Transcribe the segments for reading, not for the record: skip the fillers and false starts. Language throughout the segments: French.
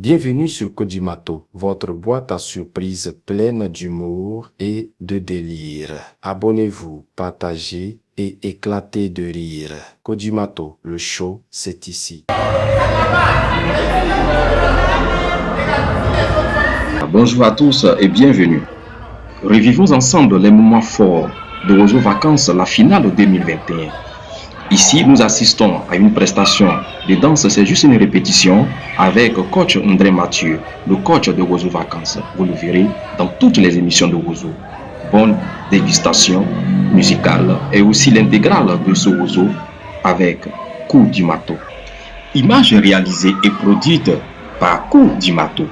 Bienvenue sur Kodimato, votre boîte à surprises pleine d'humour et de délire. Abonnez-vous, partagez et éclatez de rire. Kodimato, le show, c'est ici. Bonjour à tous et bienvenue. Revivons ensemble les moments forts de Ozo Vacances, la finale 2021. Ici, nous assistons à une prestation de danse, c'est juste une répétition avec coach André Mathieu, le coach de Ozo Vacances. Vous le verrez dans toutes les émissions de Ozo. Bonne dégustation musicale et aussi l'intégrale de ce Ozo avec Kodimato. Image réalisée et produite par Kodimato.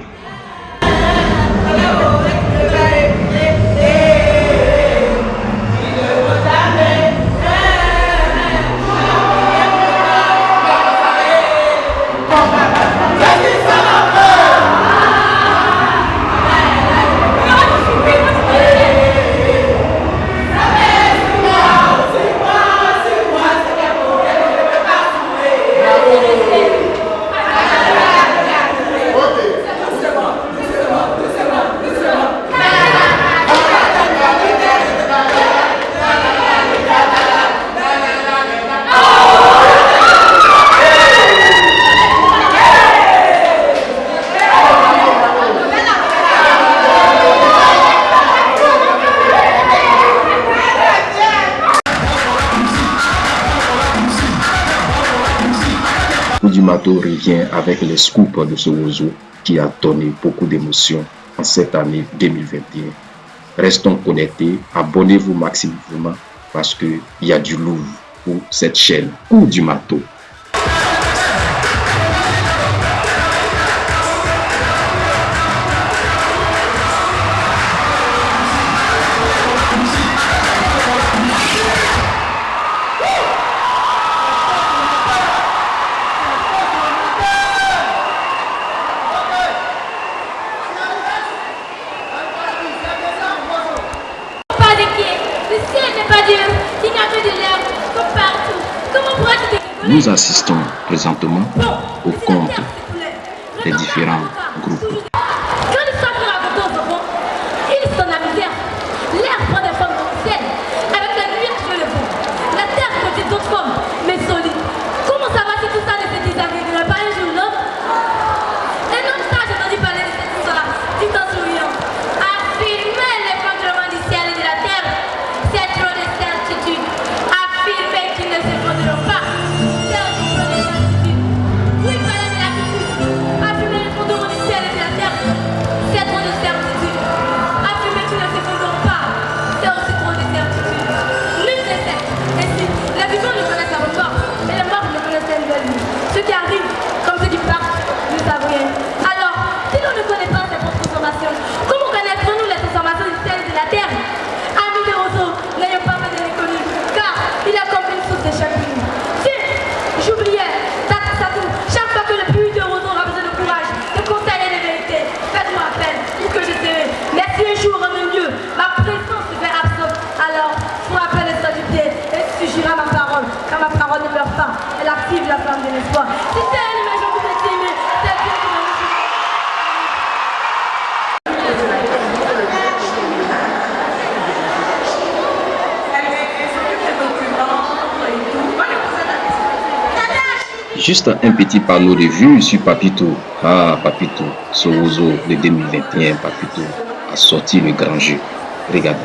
Kodimato revient avec les scoops de ce Ozo qui a donné beaucoup d'émotions en cette année 2021. Restons connectés, abonnez-vous maximalement parce qu'il y a du lourd pour cette chaîne Kodimato. Nous assistons présentement au compte des différents groupes. Quand l'histoire peut raconter aux enfants, ils sont la misère. L'air prend des formes anciennes, avec la lumière sur le vent. La terre contient d'autres formes, mais solides. Comment ça va si tout ça ne se désagrégerait pas un jour, non? Un homme sage entendu parler de cette histoire, dit en souriant: affirmer l'effondrement du ciel et de la terre, c'est trop de certitude. Affirmer qu'ils ne s'effondreront pas. Ce qui arrive, comme c'est du parc, nous savons rien. Alors, si l'on ne connaît pas ces transformations, comment connaîtrons-nous les transformations du ciel et de la terre? Amis de Ozo, n'ayons pas fait de l'inconnu, car il a comme une source de chaque nous. Si j'oubliais, chaque fois que le puits de Ozo aura besoin de courage, de conseils et de vérité, faites-moi appel pour que je serai. Mais si un jour en un lieu, ma présence se fait absente, alors frappez le sol du pied et suffira ma parole, car ma parole ne meurt pas. Elle active la flamme de l'espoir. Si c'est elle, mais je vous estime, c'est bien que Juste un petit panneau de vue sur Papito. Ah, Papito, ce Ozo de 2021, Papito a sorti le grand jeu. Regardez.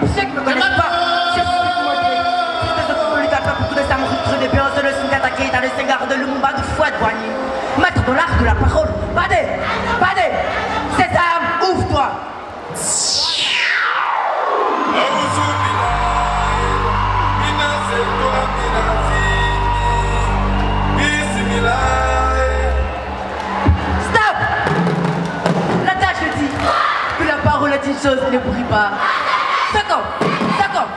Pour ceux qui ne me connaissent pas, je suis Timothée. Fils de ce le gars pour de Samrutre de Béance, le Singata Keita, le Sengar de Lumumba, de foi de Boigny. Maître de l'art de la parole. Badé, badé. Sésame, ouvre-toi. Stop! La tâche dit que la parole est une chose, ne brille pas. D'accord, d'accord.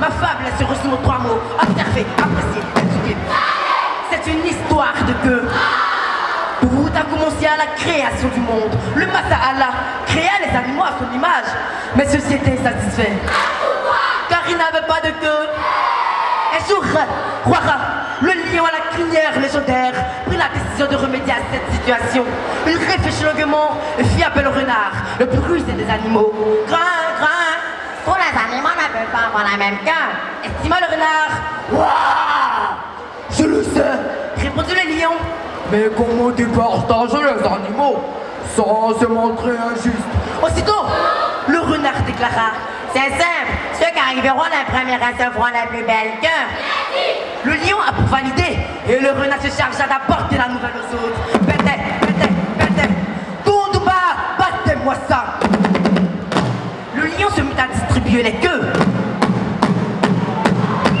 Ma fable se résume aux 3 mots. Observer, apprécier, étudier. C'est une histoire de que tout a commencé à la création du monde. Le Massa Allah créa les animaux à son image, mais ceux-ci étaient insatisfaits, car ils n'avaient pas de queue. Un jour, Rwara, le lion à la crinière légendaire, prit la décision de remédier à cette situation. Il réfléchit longuement et fit appel au renard, le plus rusé des animaux. Grin, grin. Tous les animaux ne peuvent pas avoir la même queue, estima le renard. Ouah, je le sais, répondit le lion. Mais comment départager les animaux sans se montrer injuste? Aussitôt, le renard déclara: c'est simple, ceux qui arriveront les premiers recevront la plus belle queue. Le lion a pour valider et le renard se chargea d'apporter la nouvelle aux autres. Pété, pété, pété, Toundouba, battez-moi ça. Le lion se mit à distribuer les queues. Il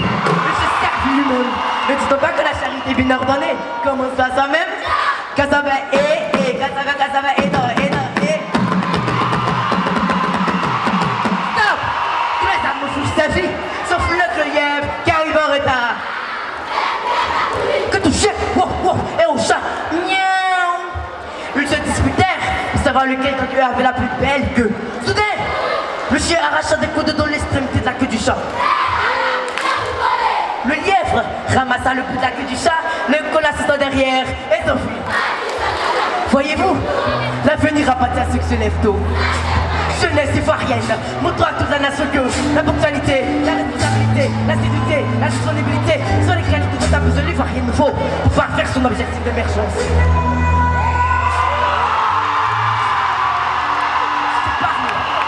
se servit lui-même. Ne dis-toi pas que la charité est bien ordonnée. Commence à soi-même. Kassava et Kassava et non. Stop! Tous les animaux fouillent sa vie, sauf le lièvre qui arrive en retard. Que ton chien, wow, et au chat, miaou! Ils se disputèrent pour savoir lequel d'entre eux avait la plus belle queue. Soudain, le chien arracha des coups dans l'extrémité de la queue du chat. Le lièvre ramassa le bout de la queue du chat, le colla sur son derrière et s'enfuit. Voyez-vous, l'avenir appartient à ceux qui se lèvent tôt. Jeunesse ivoirienne, montrant à toute la nation que la ponctualité, la responsabilité, l'assiduité, la disponibilité sont les qualités dont a besoin l'ivoirien nouveau pour pouvoir faire son objectif d'émergence.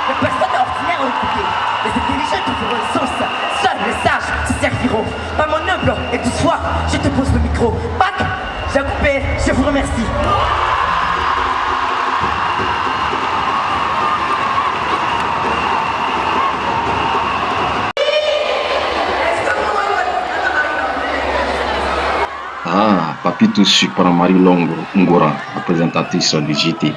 Les personnes ordinaires ont écouté, les intelligents trouveront le sens. Seuls les sages se serviront. Pas mon humble et toutefois, je te pose le micro. Pac, j'ai coupé, je vous remercie. Ah, Papito Super Marie Longo Ngora, la présentatrice du JT.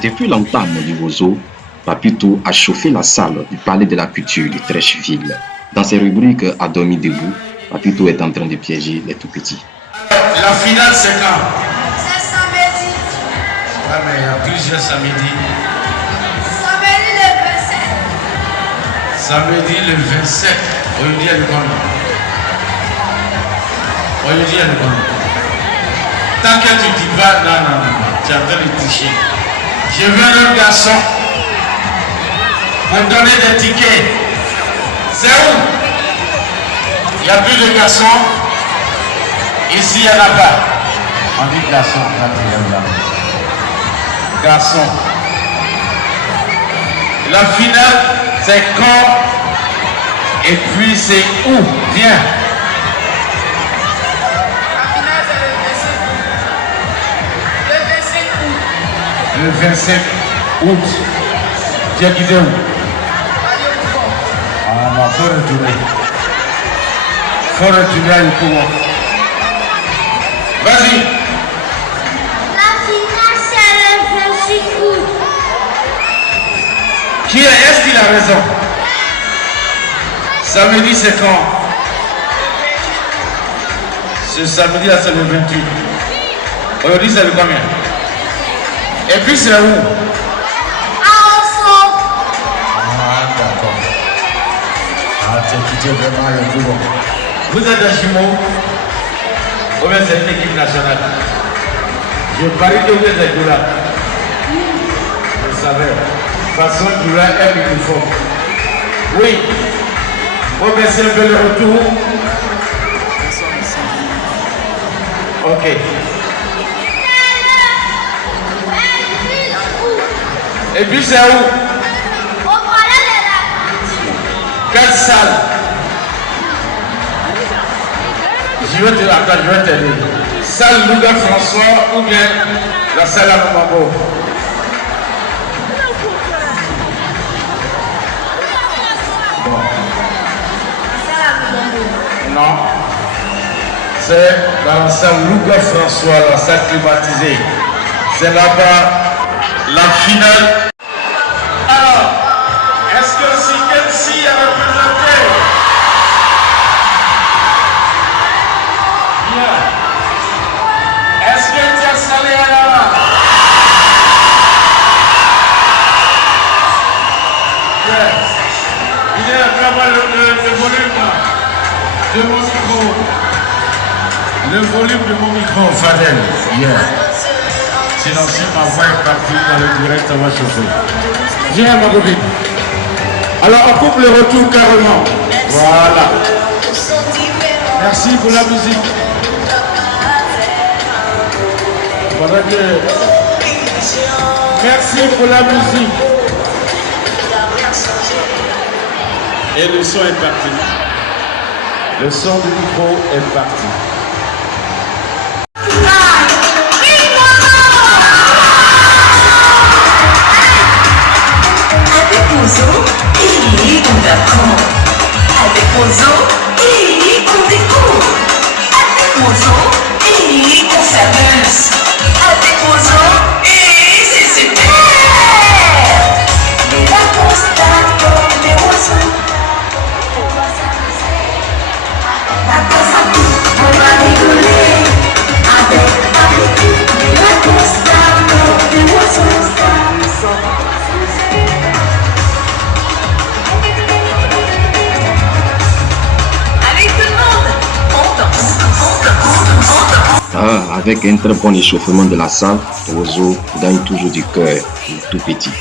Depuis l'entame du Bozo, Papito a chauffé la salle du Palais de la Culture de Trècheville. Dans ses rubriques à demi debout, Papito est en train de piéger les tout petits. La finale, c'est quand? C'est samedi. Ouais, mais il y a plusieurs samedis. Samedi le 27. Samedi le 27. Aujourd'hui, il y a le bon. Aujourd'hui, il y a le bon. Tant que tu dis pas, non, tu es en train de tricher. Je veux un garçon pour donner des tickets. C'est où? n'y a plus de garçons. Ici, il n'y en a pas. On dit garçon, garçon. La finale, c'est quand et puis c'est où? Viens. Le 25 août. Tu as quitté où? Ah non, faut retourner. Faut retourner à Yopougon. Vas-y. La finale, c'est le 28 août. Est-ce qu'il a raison? Samedi, c'est quand? Ce samedi là, c'est le 28. Aujourd'hui, c'est le combien? Et puis, c'est où? À Osso. Ah, d'accord. Ah, tu as quitté vraiment le boulot. Vous êtes un jumeau? Ou bien c'est une équipe nationale? Je parie que vous êtes des Doula. Vous savez. De toute façon, Doula est uniforme. Oui. Vous baissez un peu le retour. Ok. Et puis c'est où? Au palais de la Quelle salle? Je vais t'aider. Salle Louga François ou bien la salle à Mamabo? Non. C'est dans la salle Louga François, la salle climatisée. C'est là-bas la finale. Alors, est-ce que si Kensi a représenté? Bien. Est-ce que tu as salé à la main? Bien. Il est vraiment le volume de mon micro. Le volume de mon micro, Fadel. Yeah. Sinon, si ma voix est partie dans le direct, ça va chauffer. Viens, ma copine. Alors, on coupe le retour carrément. Voilà. Merci pour la musique. Voilà que... Merci pour la musique. Et le son est parti. Le son du micro est parti. Et on apprend. Avec Ozo, et on découvre. Avec Ozo, et on s'amuse. Avec Ozo, et c'est super. Les vacances comme les oiseaux. La danse à tout, on va rigoler. Avec les vacances comme les oiseaux. Avec un très bon échauffement de la salle, Ozo gagne toujours du cœur, tout petit.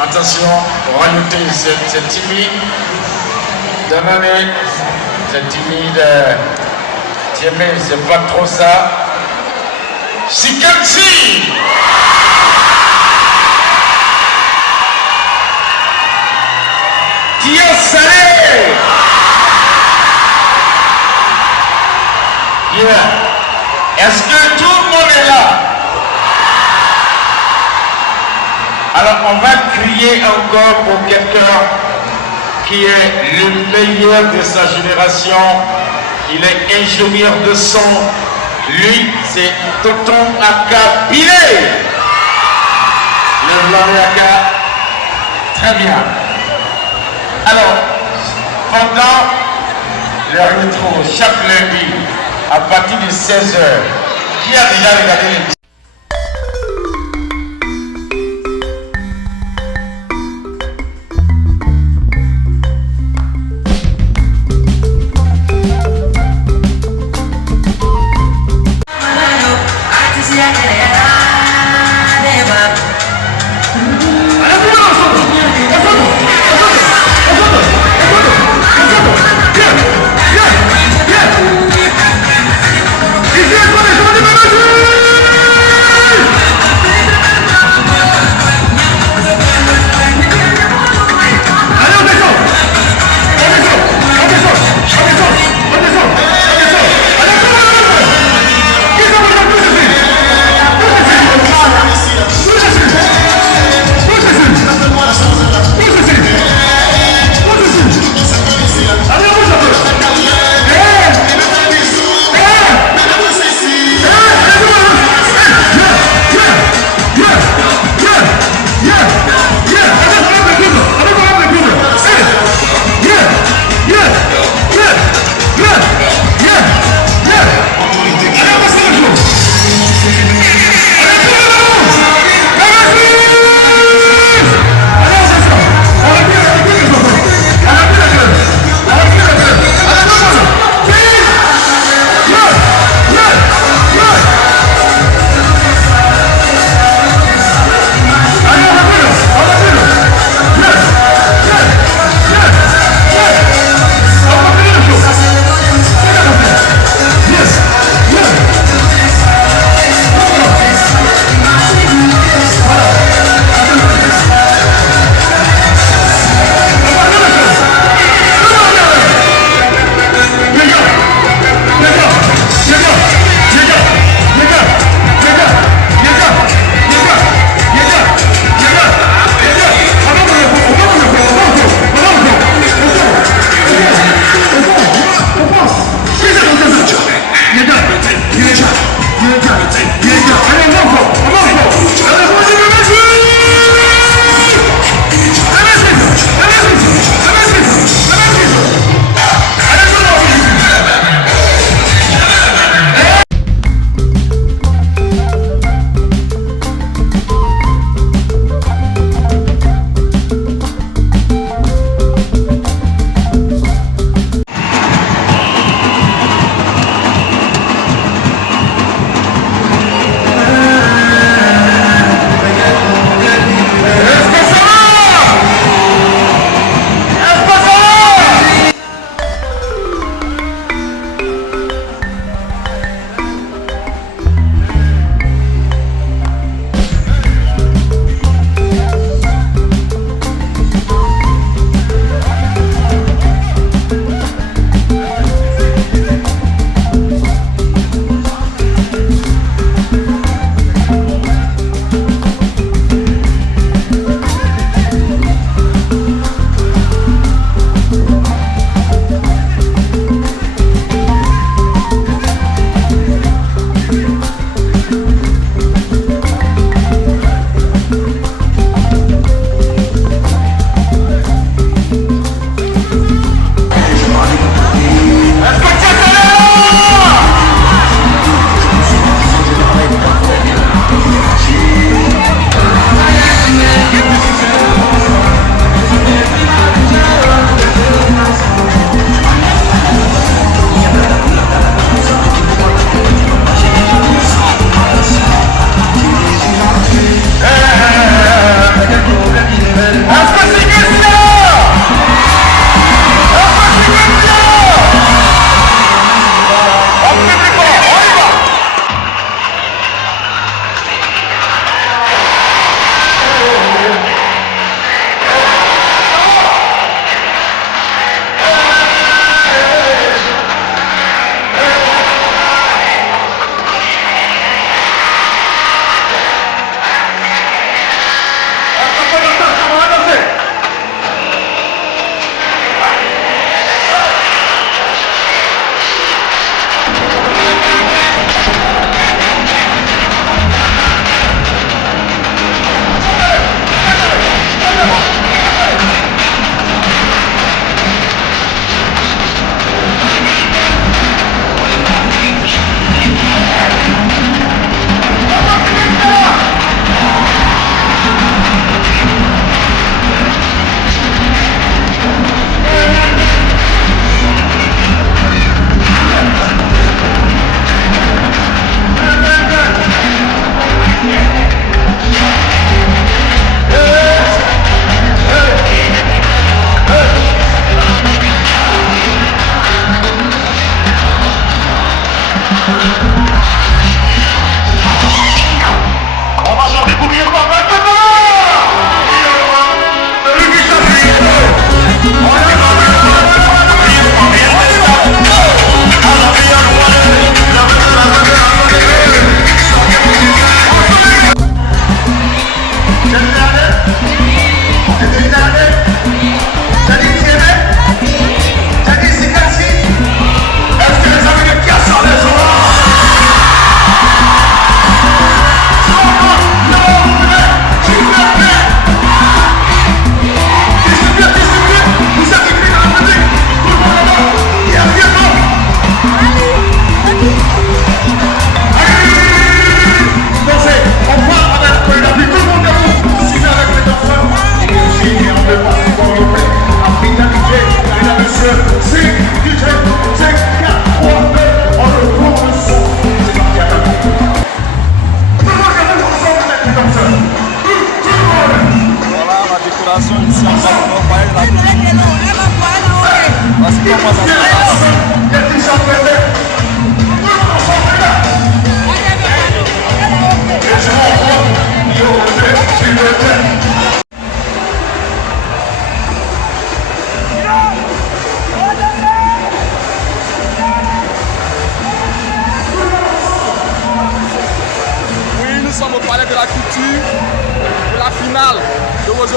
Attention, royauté, c'est timide. Donne-année, c'est timide. Tiemé, c'est pas trop ça. Sikansi! Qui est salé? Yeah. Est-ce que tout le monde est là? Alors on va crier encore pour quelqu'un qui est le meilleur de sa génération. Il est ingénieur de son. Lui, c'est Tonton Aka Bilé. Le blanc de Aka. Très bien. Alors, pendant le rétro, chaque lundi, à partir de 16h, qui a déjà regardé les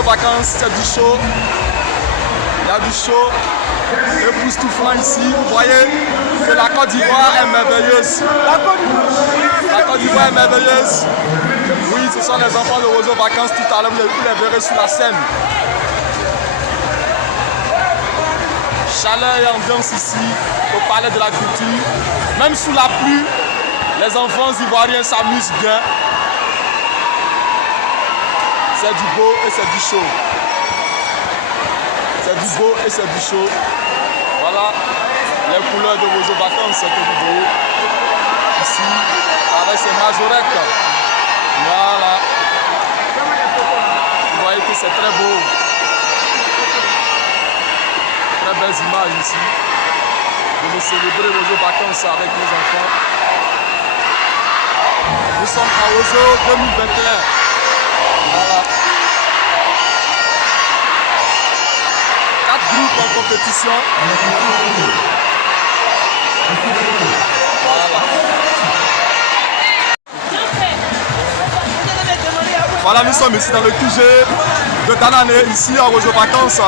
Roseau Vacances, c'est du chaud. Il y a du chaud. Époustouflant ici. Vous voyez que la Côte d'Ivoire est merveilleuse. La Côte d'Ivoire est merveilleuse. Oui, ce sont les enfants de Roseau Vacances. Tout à l'heure, vous les verrez sur la scène. Chaleur et ambiance ici au Palais de la Culture. Même sous la pluie, les enfants ivoiriens s'amusent bien. C'est du beau et c'est du chaud. C'est du beau et c'est du chaud. Voilà les couleurs de Roseau Vacances que vous voyez ici avec ces majorettes. Voilà. Vous voyez que c'est très beau. Très belles images ici. De nous célébrer Roseau Vacances avec nos enfants. Nous sommes à Roseau 2021. Voilà. 4 groupes en compétition. Voilà, nous sommes ici dans le QG de Danané, ici à Roseau Vacances.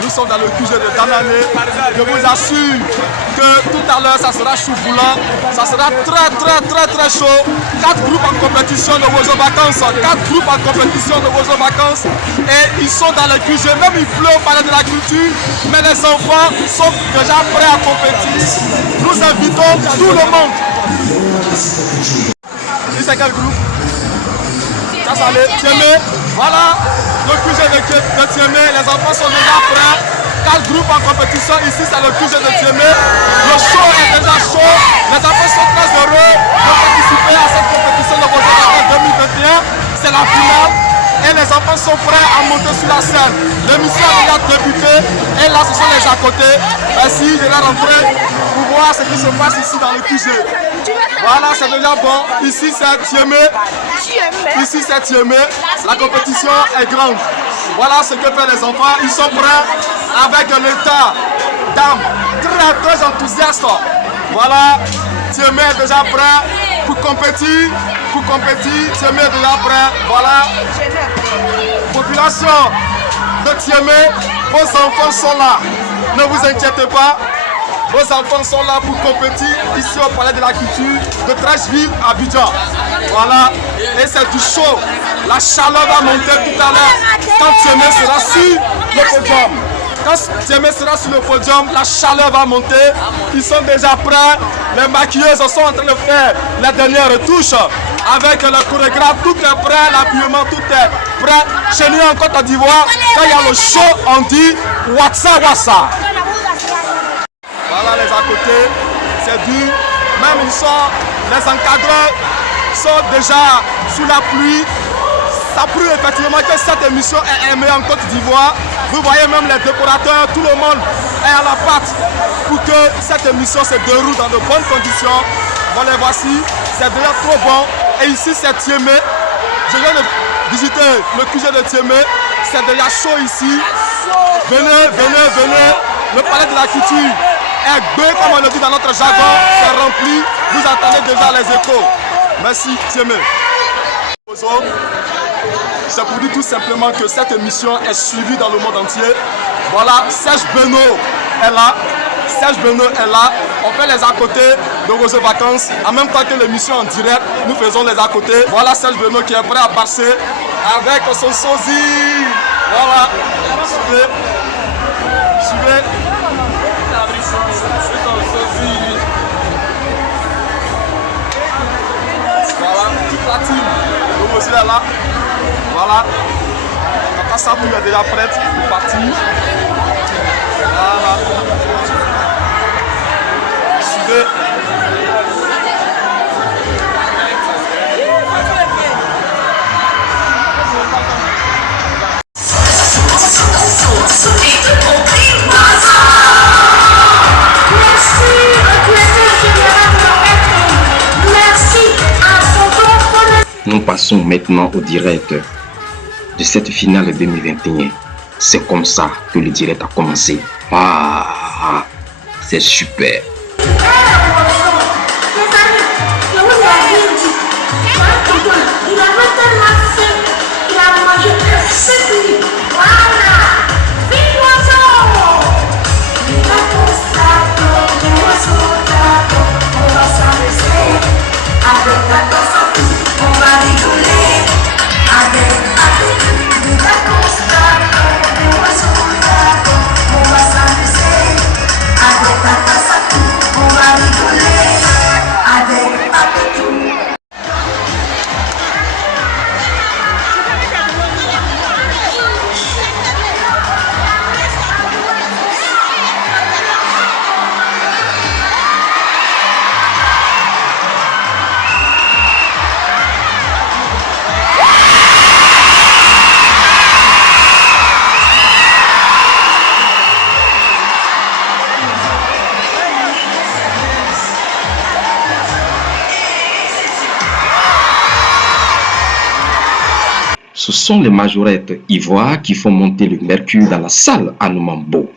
Nous sommes dans le QG de Danané. Je vous assure que tout à l'heure, ça sera chou boulant. Ça sera très chaud. 4 groupes en compétition de Roseau Vacances. 4 groupes en compétition de Roseau Vacances. Et ils sont dans le QG. Même il pleut au Palais de la Culture. Mais les enfants sont déjà prêts à compétir. Nous invitons tout le monde. C'est quel groupe? Tiémé, voilà, le QG de Tiémé, les enfants sont déjà prêts. 4 groupes en compétition, ici c'est le QG de Tiémé. Le show est déjà chaud, les enfants sont très heureux de participer à cette compétition de Roseau Vacances 2021. C'est la finale et les enfants sont prêts à monter sur la scène. L'émission a déjà débuté et là ce sont les à côté. Merci, je vais rentrer pour voir ce qui se passe ici dans le QG. Voilà, c'est déjà bon. Ici c'est Tiémé. Ici c'est Tiémé. La compétition est grande. Voilà ce que font les enfants. Ils sont prêts avec l'état d'âme très enthousiaste. Voilà, Tiémé est déjà prêt pour compétir. Tiémé est déjà prêt. Voilà. Population de Tiémé, vos enfants sont là. Ne vous inquiétez pas. Vos enfants sont là pour compétir ici au Palais de la Culture de Trècheville à Abidjan. Voilà, et c'est du chaud. La chaleur va monter tout à l'heure quand Tiémé sera sur le podium. Quand Tiémé sera sur le podium, la chaleur va monter. Ils sont déjà prêts. Les maquilleuses sont en train de faire les dernières retouches. Avec le chorégraphe, tout est prêt. L'habillement, tout est prêt. Chez nous en Côte d'Ivoire, quand il y a le show, on dit Watsa Wassa. Voilà les à côté, c'est dur. Même les encadreurs sont déjà sous la pluie. Ça prouve effectivement que cette émission est aimée en Côte d'Ivoire. Vous voyez même les décorateurs, tout le monde est à la patte pour que cette émission se déroule dans de bonnes conditions. Bon, les voici, c'est déjà trop bon. Et ici c'est Tiémé. Je viens de visiter le QG de Tiémé. C'est déjà chaud ici. Venez. Le Palais de la Culture est bé, comme on le dit dans notre jargon, c'est rempli. Vous entendez déjà les échos. Merci Tiémé. C'est pour dire tout simplement que cette émission est suivie dans le monde entier. Voilà, Serge Beno est là. On fait les à côté de Roseau Vacances. En même temps que l'émission en direct, nous faisons les à côté. Voilà Serge Beno qui est prêt à passer avec son sosie. Voilà, suivez. Voilà, toute la team de Roseau est là. Voilà. Tata Sabou est déjà prête pour partir. Voilà. Suivez. Nous passons maintenant au direct de cette finale 2021. C'est comme ça que le direct a commencé. Ah, c'est super. Il avait tellement faim, il a mangé un Ce sont les majorettes ivoires qui font monter le mercure dans la salle à Noumambo.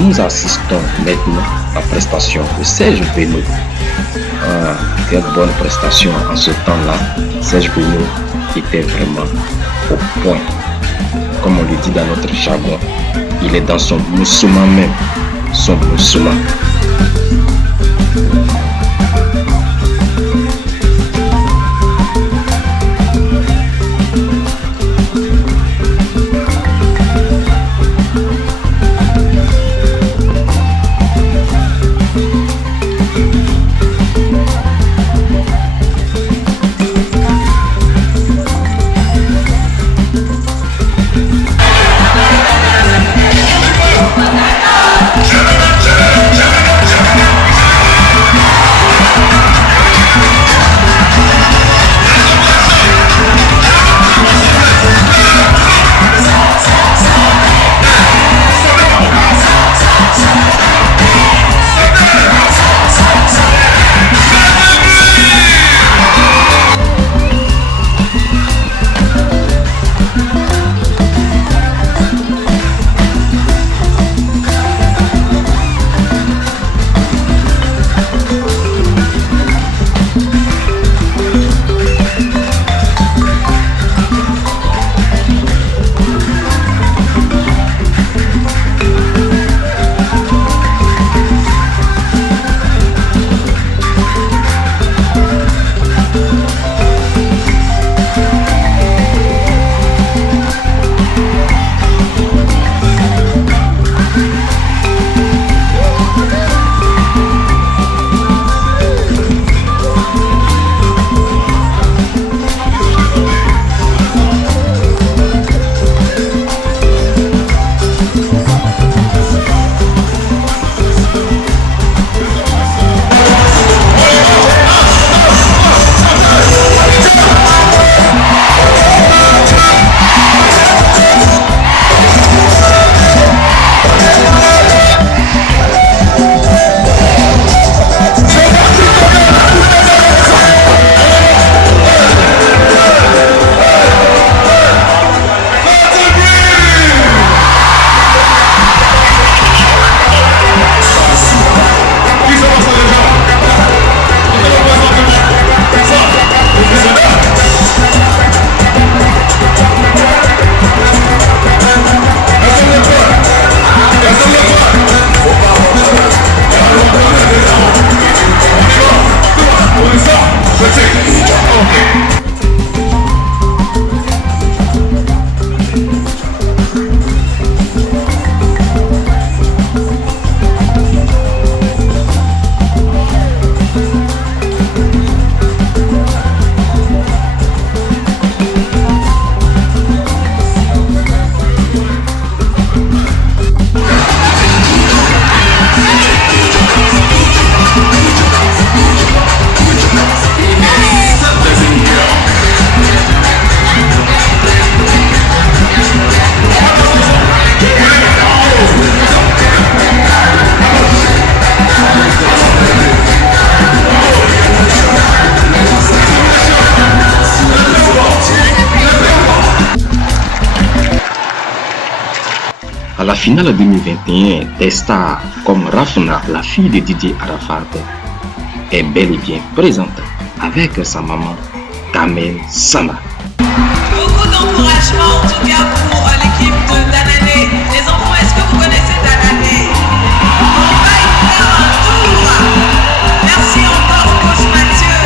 Nous assistons maintenant à la prestation de Serge Benoît. Quelle bonne prestation en ce temps-là. Serge Benoît était vraiment au point. Comme on le dit dans notre jargon, il est dans son moussouma même. Son moussouma. finale 2021, des stars comme Rafna, la fille de Didier Arafat, est bel et bien présente avec sa maman, Kamel Sama. Beaucoup d'encouragement en tout cas pour l'équipe de Danané. Les enfants, est-ce que vous connaissez Danané? On va y faire un tour. Merci encore coach Mathieu,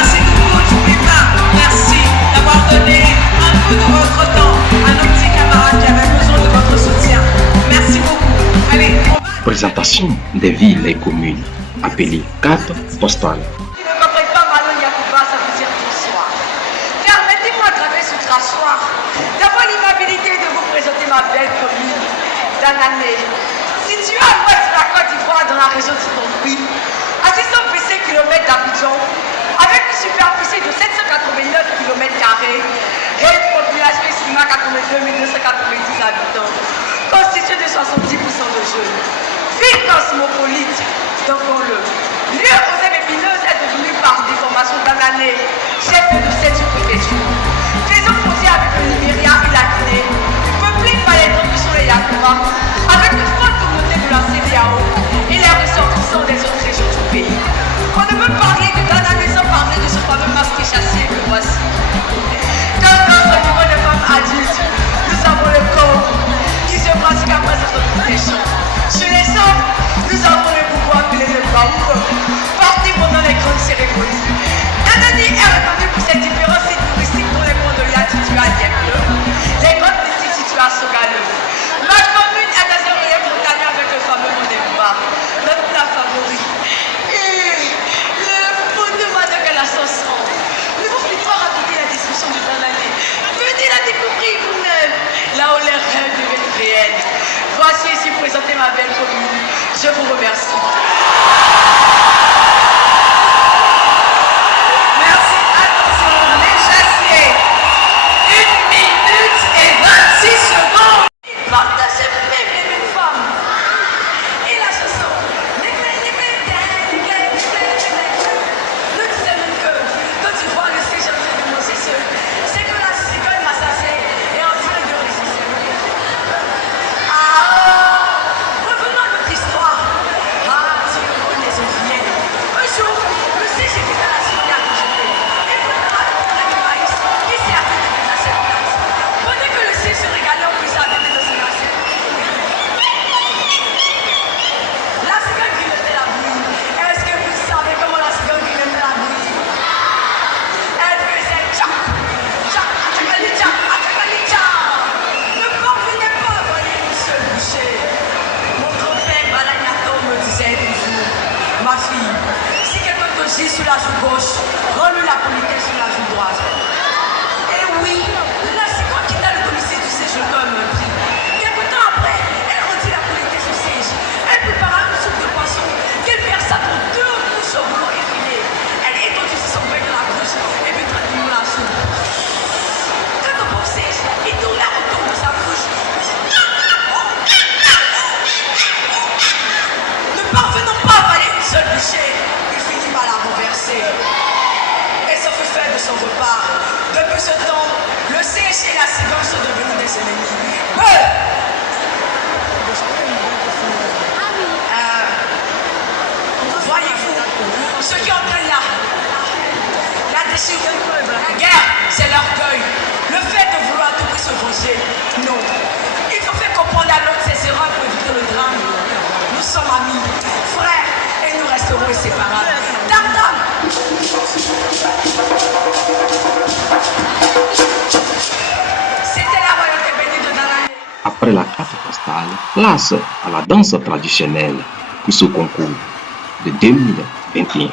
ainsi que coach Pima. Merci d'avoir donné un peu de votre temps à nos petits camarades qui avaient besoin de votre soutien. Merci beaucoup. Allez, on va... Présentation des villes et communes appelées cartes postales. D'avoir l'inhabilité de vous présenter ma belle commune d'Anané. Située à l'ouest de la Côte d'Ivoire dans la région de Tombouctou, à 626 km d'Abidjan, avec une superficie de 789 km et une population estimée à 82 290 habitants, constituée de 70% de jeunes. Ville cosmopolite, donc on le lieu aux épineuses est devenu par déformation d'Anané, chef de cette sous-préfecture. Faisons frontière avec le Libéria et la Guinée, peuplée par les tribus sur les Yakouma, avec une forte communauté de la CEDEAO et les ressortissants des autres régions du pays. On ne peut parler que d'Anané sans parler de ce fameux masque chassé que voici. Quant au niveau des femmes adultes, nous avons le corps qui se pratique après notre protection. Chez les hommes, nous avons le pouvoir appelé le baour, porté pendant les grandes cérémonies. Anané est reconnu pour ses différents sites touristiques dont les monts de Yad situés à Diembleu, les grandes boutiques situées à Sogalou. Ma commune est dans un relief montagneux avec le fameux mont des Bois, notre plat favori. Et le fondement de la sauce rend. Ne vous faites pas raconter la description de Anané. Venez la découvrir vous-même, là où les rêves deviennent réels. Voici ici présenter ma belle commune. Je vous remercie. Sur la joue gauche, rends-lui la politesse sur la joue droite. Et oui, la cigale quitta le domicile du siège comme un prix. Quelque temps après, elle rendit la politesse au siège. Elle prépara une soupe de poisson qu'elle versa pour 2 bouches au bouillon effilé. Elle étendit son bec dans la bouche et puis tranquillement la soupe. Quant au pauvre siège, il tourna autour de sa bouche. Ne parvenant pas à avaler une seule bouchée, à la renverser. Et ça fut fait de son repas. Depuis ce temps, le siège et la cigale sont devenus des ennemis. Voyez-vous, ce qui entraîne là, la décision, la guerre, c'est l'orgueil. Le fait de vouloir tout prix se venger, non. Il faut faire comprendre à l'autre ses erreurs pour éviter le drame. Nous sommes amis, frères, et nous resterons inséparables. C'était la royauté bénie de Danané. Après la carte postale, place à la danse traditionnelle pour ce concours de 2021.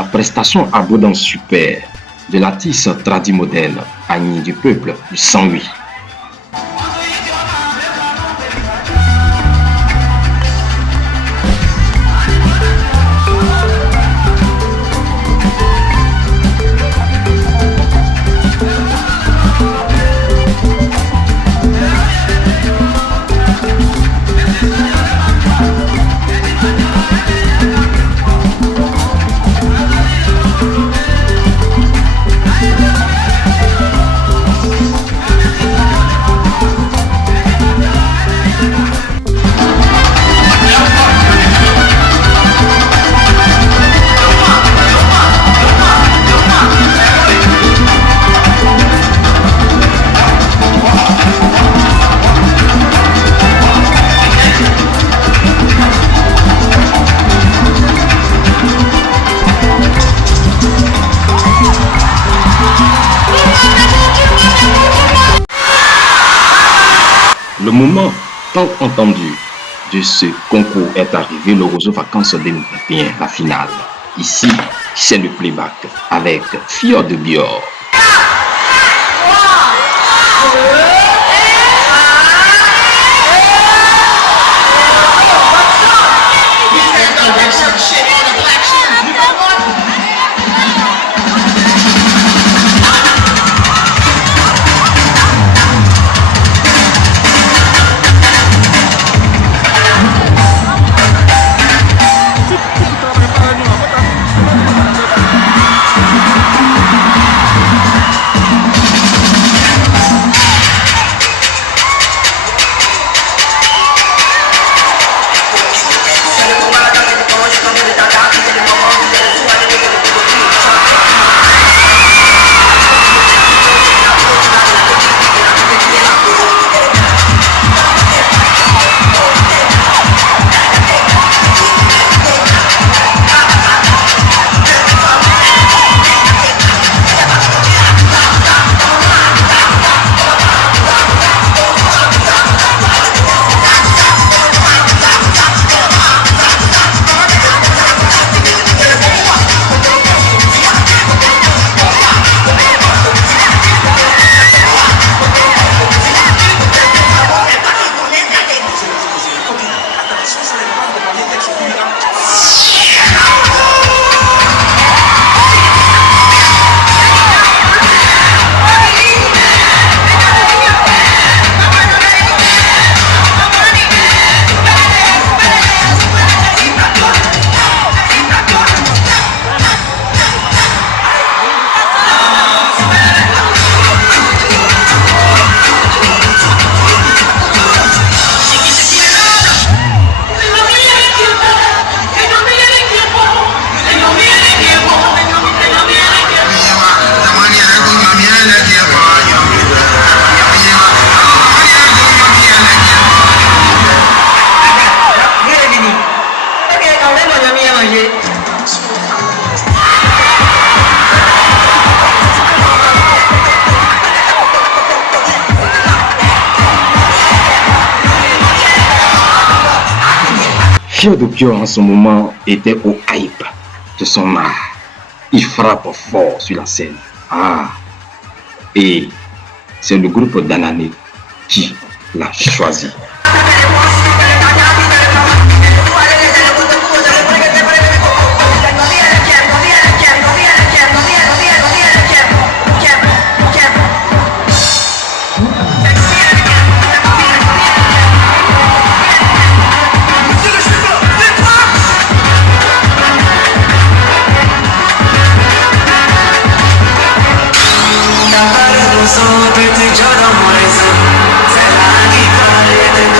la prestation Abodance Super de l'artiste tradi modèle Agni du peuple du 108. Le moment tant entendu de ce concours est arrivé, le Roseau Vacances 2021, la finale. Ici, c'est le playback avec Fior de Bior. Fior de Bior en ce moment était au hype de son art. Il frappe fort sur la scène. Et c'est le groupe d'Anané qui l'a choisi. So pretty, Jordan Morrison. Say, I need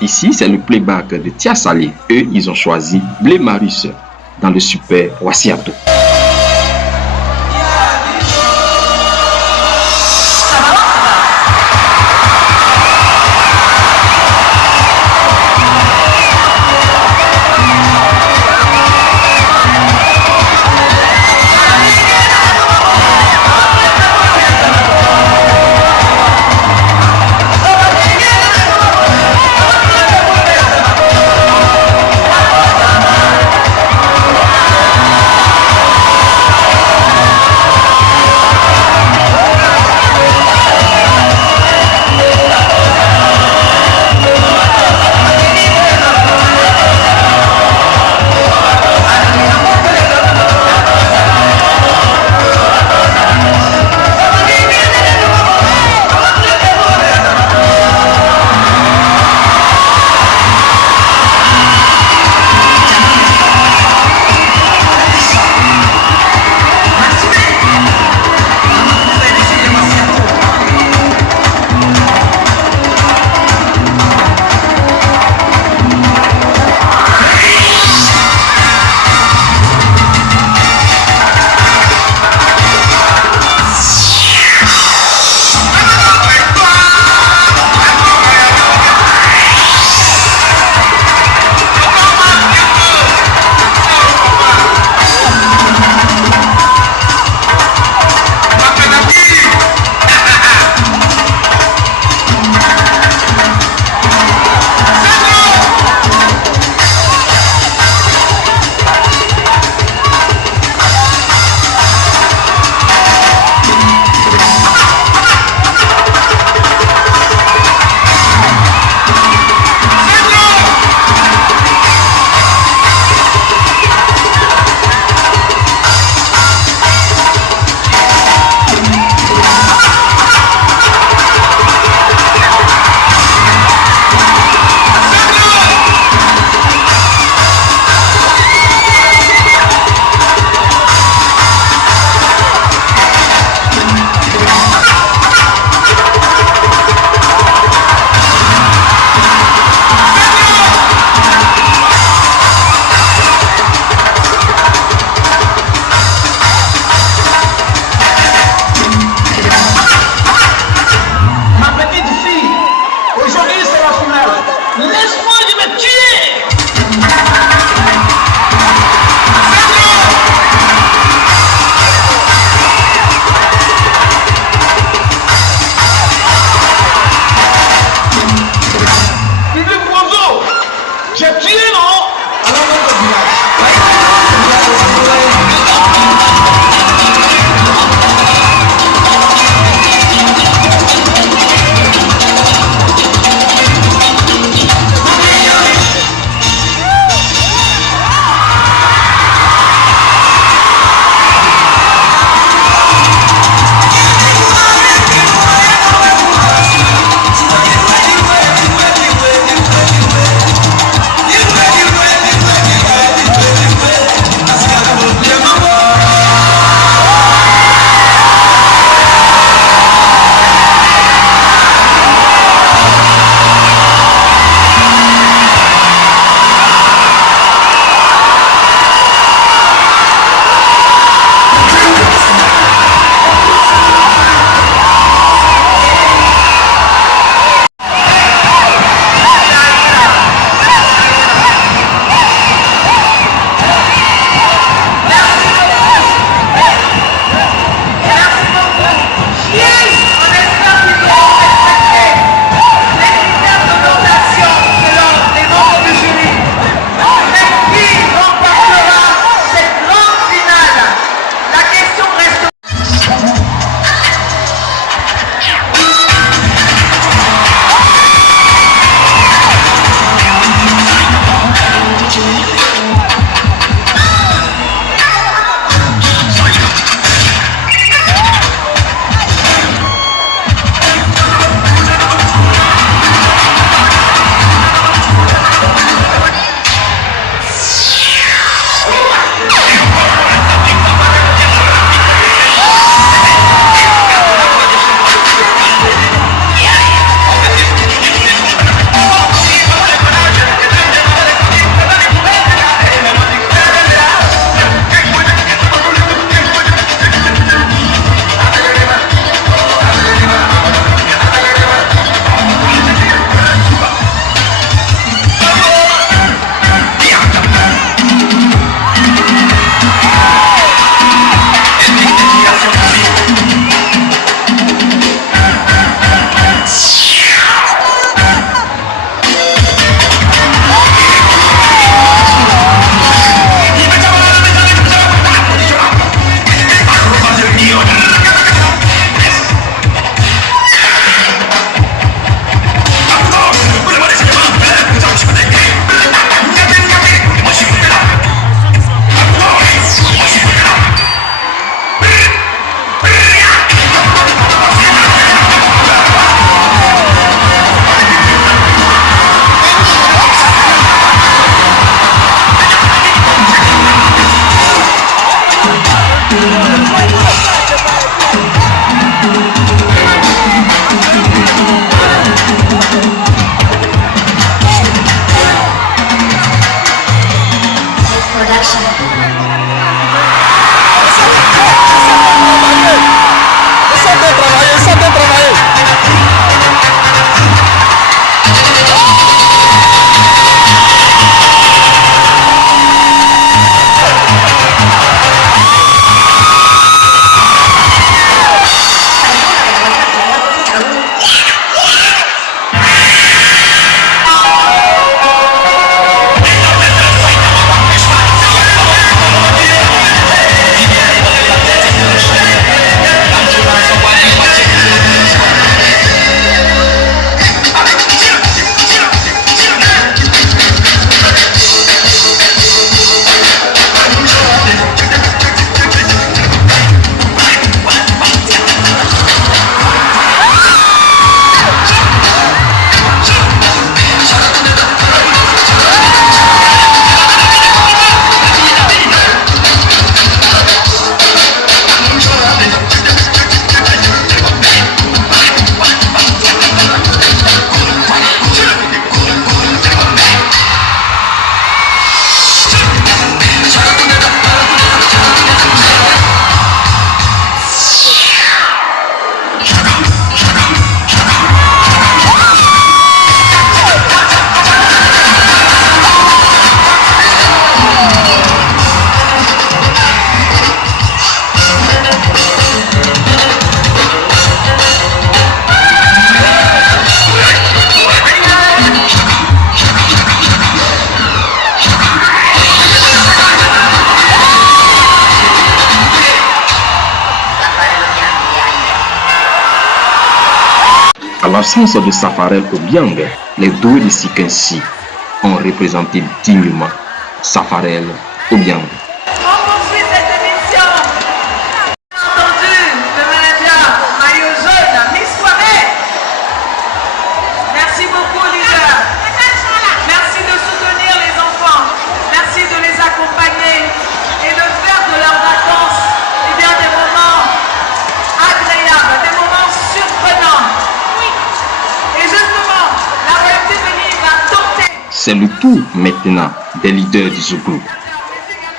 Ici, c'est le playback de Tia Salé. Eux, ils ont choisi Blé Marius dans le super Wasiato. Thank l'absence de Safarel Obiang, les doués de Sikensi ont représenté dignement Safarel Obiang. On poursuit cette émission. Entendu le manager maillot jaune, Miss Soirée. Merci beaucoup, leader. Merci de soutenir les enfants. Merci de les accompagner et de faire de leurs vacances des moments agréables, des moments surprenants. Et justement, la royauté bénie va tenter. C'est le tour maintenant des leaders du Zouglou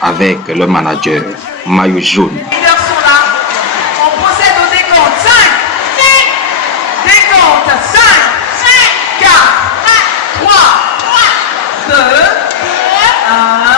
avec le manager maillot jaune. Les leaders sont là. On procède au décompte. 5, décompte. 5, 4, 3, 2, 1.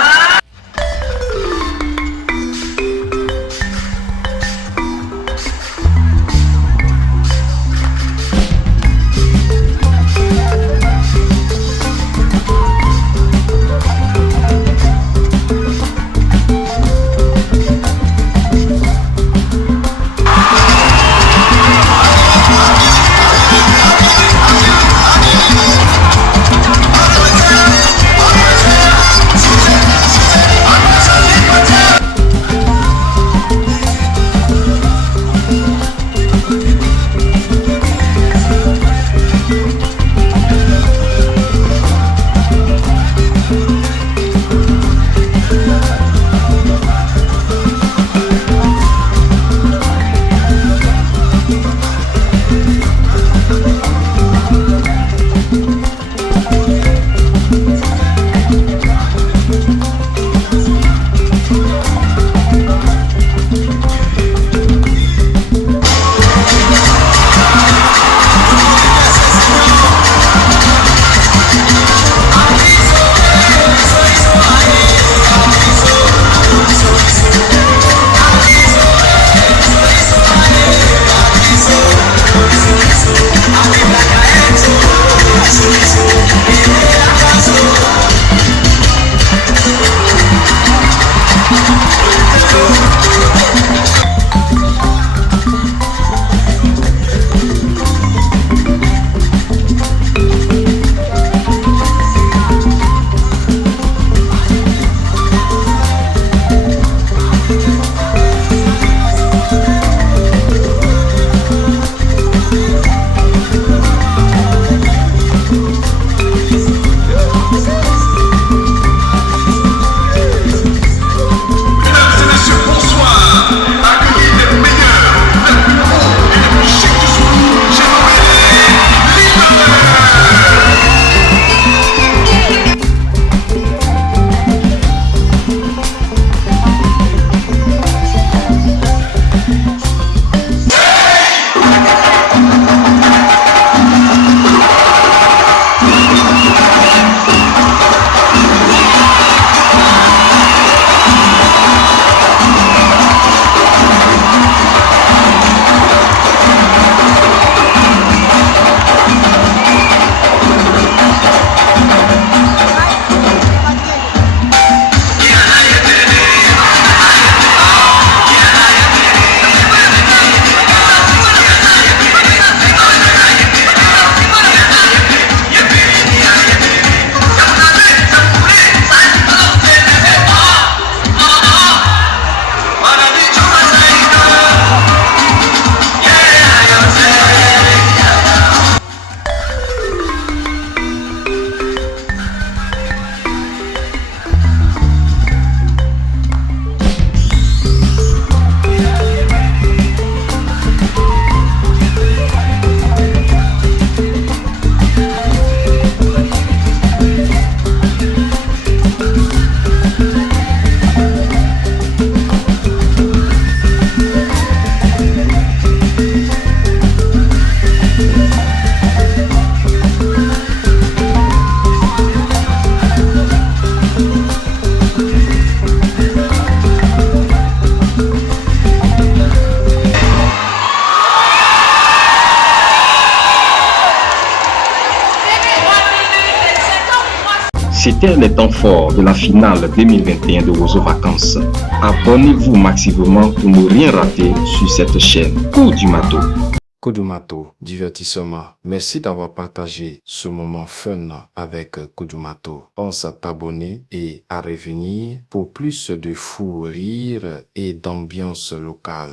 C'était les temps forts de la finale 2021 de Ozo Vacances. Abonnez-vous massivement pour ne rien rater sur cette chaîne. Coup du Mato. Kudumato, divertissement. Merci d'avoir partagé ce moment fun avec Kudumato. Pense à t'abonner et à revenir pour plus de fou rire et d'ambiance locale.